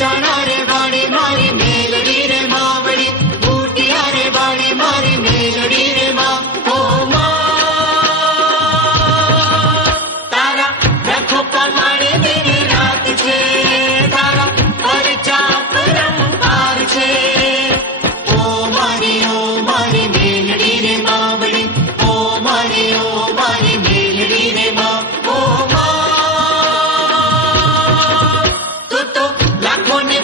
चना रे बाड़ी मारी मेलड़ी रे मावड़ी बूटिया रे बाड़ी मारी मेलड़ी रे माँ ओ माँ तारा रखो पमाड़े मेरी रात छे तारा पर चाप रंपार छे ओ मारी मेलड़ी रे मावड़ी ओ मारी मेलड़ी रे माँ ओ माँ तू तो लाखों ने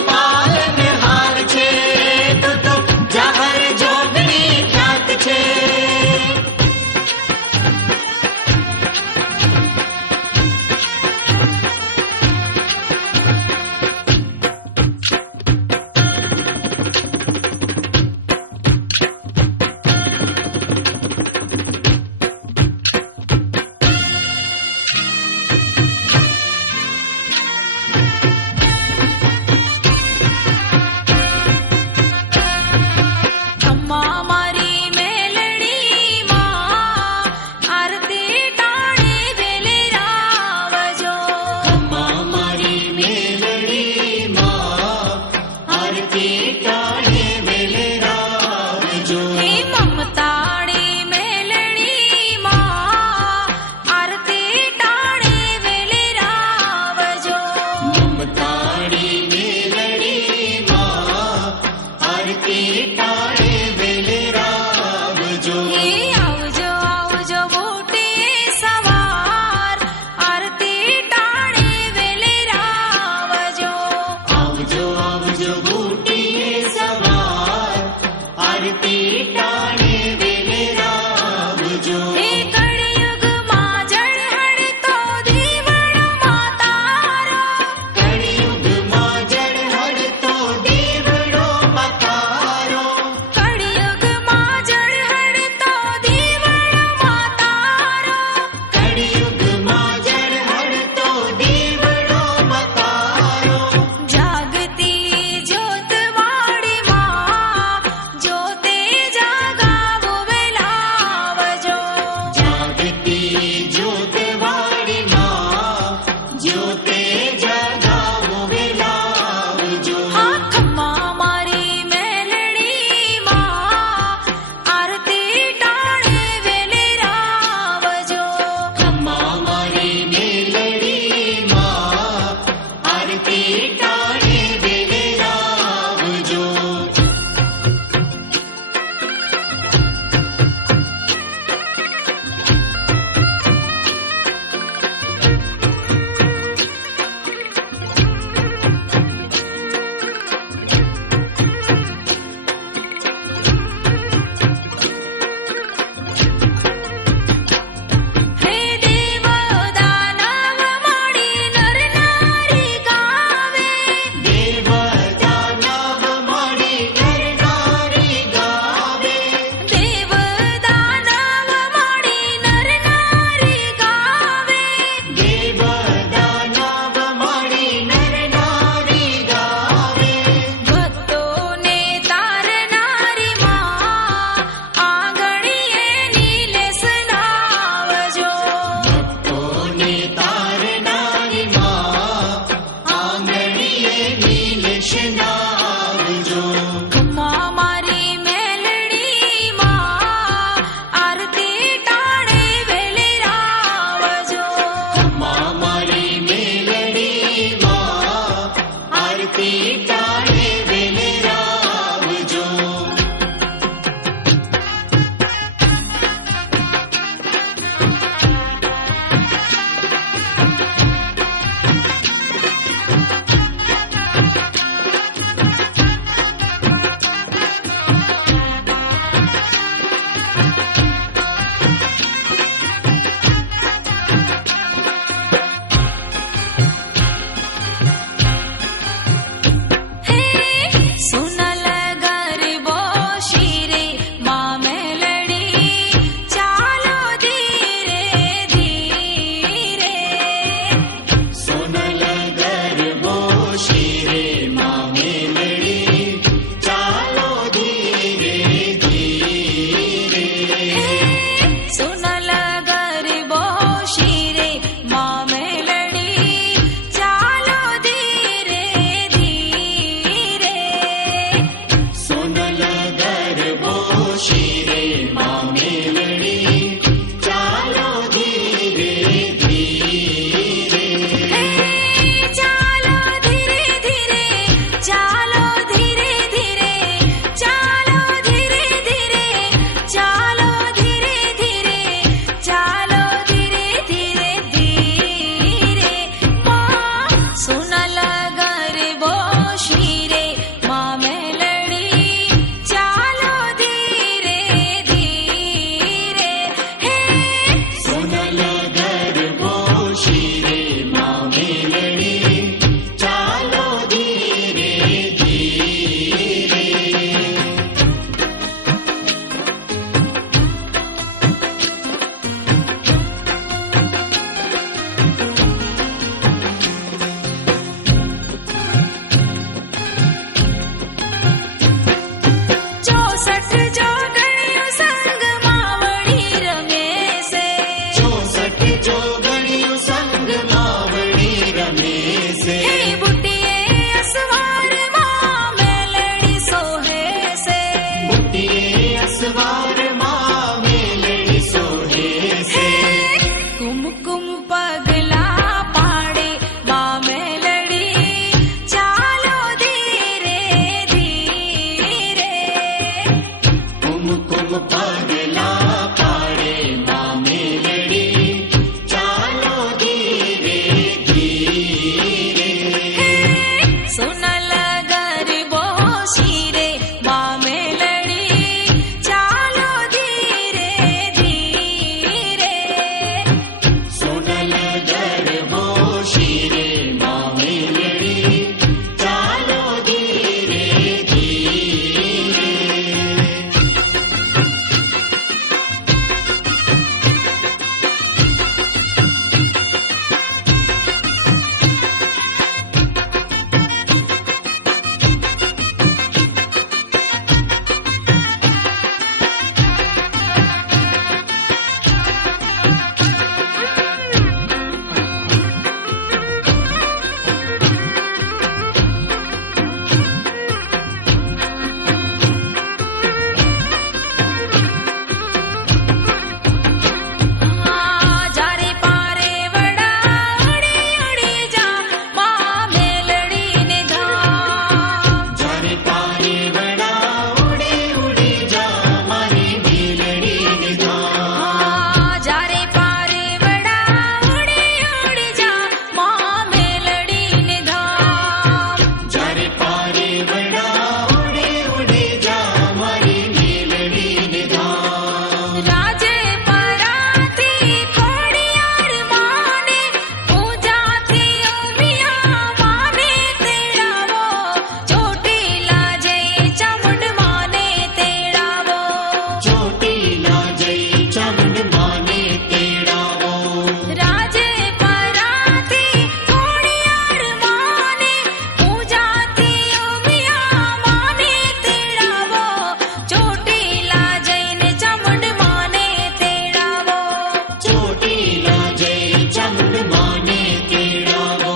પગલા પાડે મા મેલડી ચાલો ધીરે ધીરે કુમકુમ પગલા પાડે મા મેલડી ચાલો ધીરે ધીરે સોનલ ગરબો શિરે મા મેલડી ચાલો ધીરે ધીરે સોનલ ગરબો શિરે મા મેલડી ચાલો ધીરે ધીરે જારે પારે વડા ઉડી ઉડી જા મા મેલડી ને ધામ જ્યારે પારે વડા ઉડી ઉડી જા મારી મેલડી ને ધામ જારે પારે વડા ઉડી ઉડી જા મા મેલડી ને ધામ જ્યારે પારે વડા ઉડી ઉડી જા મારી મેલડી ને ધામ રાજે પરાથી ખોડિયાર માને પૂજાથી ઉમિયા માને તેડાવો ચોટીલા જઈ ચામુંડ માને તેડાવો ચોટીલા જઈ ચામુંડ માને તેડાવો રાજે પરાથી ખોડિયાર માને પૂજાથી ઉમિયા માને તેડાવો ચોટીલા જઈને ચામુંડ માને તેડાવો ચોટીલા જઈ ચામુંડ માને તેડાવો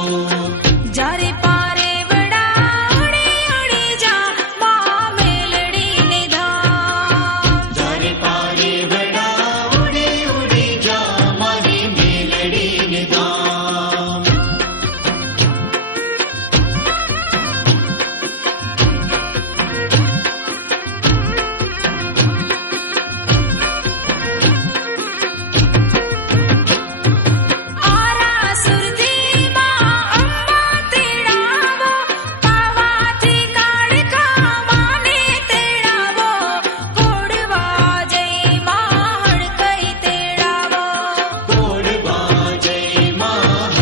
જારે પારે વડા ઉડી ઉડી જા મા મેલડી ને ધામ જ્યારે પારે વડા ઉડી ઉડી જા મારી મેલડી ને ધામ આરા સુરતી માં અંબા તેડાવો પાવાથી કાળકા માને તેડાવો કોડવા જઈ માં હડકઈ તેડાવો કોડવા જઈ માં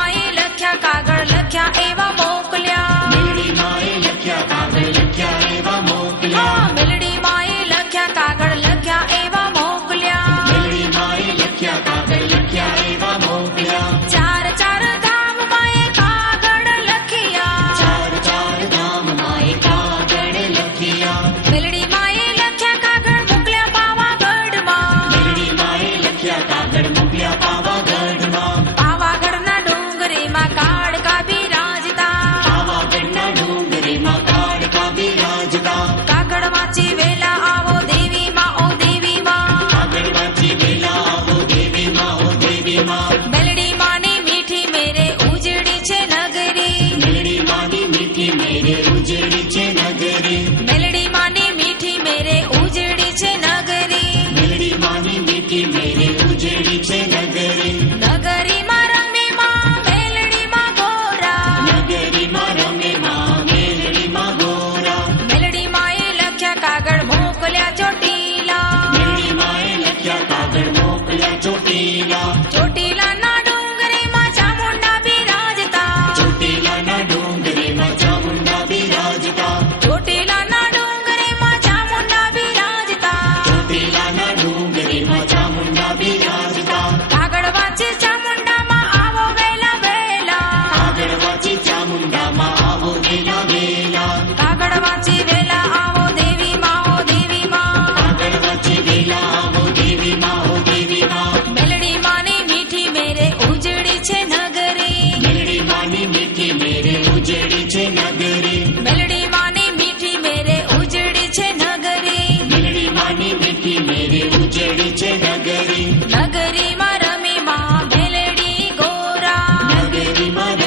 માએ લખ્યા કાગળ લખ્યા એવા મોકલ્યા મેલડી માએ લખ્યા કાગળ લખ્યા એવા મોકલ્યા હા મેલડી માએ લખ્યા કાગળ લખ્યા એવા મોકલ્યા મેલડી માએ લખ્યા કાગળ લખ્યા એવા મોકલ્યા ચાર ચાર ધામ માએ કાગળ લખ્યા ચાર ચાર ધામ માએ કાગળ લખ્યા મેલડી માએ લખ્યા કાગળ મોકલ્યા પાવાગઢમાં મેલડી માએ લખ્યા કાગળ મોકલ્યા પાવાગઢમાં પાવાગઢના ડુંગરીમાં કાળકા બિરાજતા પાવાગઢના ડુંગરીમાં કાળકા બિરાજતા કાગળ વાંચી વેલા આવો દેવી માં ઓ દેવી માં કાગળ વાંચી વેલા આવો દેવી માં ઓ દેવી માં મેલડી માની મીઠી મેરે ઉજળી છે નગરી મેલડી માની મીઠી મેરે ઉજળી છે નગરી મેલડી માની મીઠી મેરે ઉજળી છે નગરી મેલડી માની મીઠી મેરે ઉજળી છે નગરી નગરીમાં રમે માં મેલડીમાં ગોરા નગરીમાં રમે માં મેલડીમાં ગોરા મેલડી માએ લખ્યા કાગળ મોકલ્યા ચોટીલા મેલડી માએ લખ્યા કાગળ મોકલ્યા ચોટીલા ચોટીલાના ડુંગરીમાં ચામુંડા બિરાજતા ચોટીલાના ડુંગરીમાં ચામુંડા બિરાજતા ચોટીલાના ડુંગરીમાં ચામુંડા બિરાજતા ચોટીલાના ડુંગરીમાં ચામુંડા બિરાજતા કાગળ વાંચી ચામુંડામાં આવો વેલા વેલા કાગળ વાંચી ચામુંડામાં આવો વેલા વેલા કાગળ વાંચી વેલા આવો દેવી માં ઓ દેવી માં કાગળ વાંચી વેલા આવો દેવી માં ઓ દેવી માં મેલડી માની મીઠી મેરે ઉજળી છે નગરી મેલડી માની મીઠી મેરે ઉજળી છે નગરી મેલડી માની મીઠી મેરે ઉજળી છે નગરી મેલડી માની મીઠી મેરે ઉજળી છે નગરી નગરીમાં રમે માં મેલડી ગોરા નગરીમાં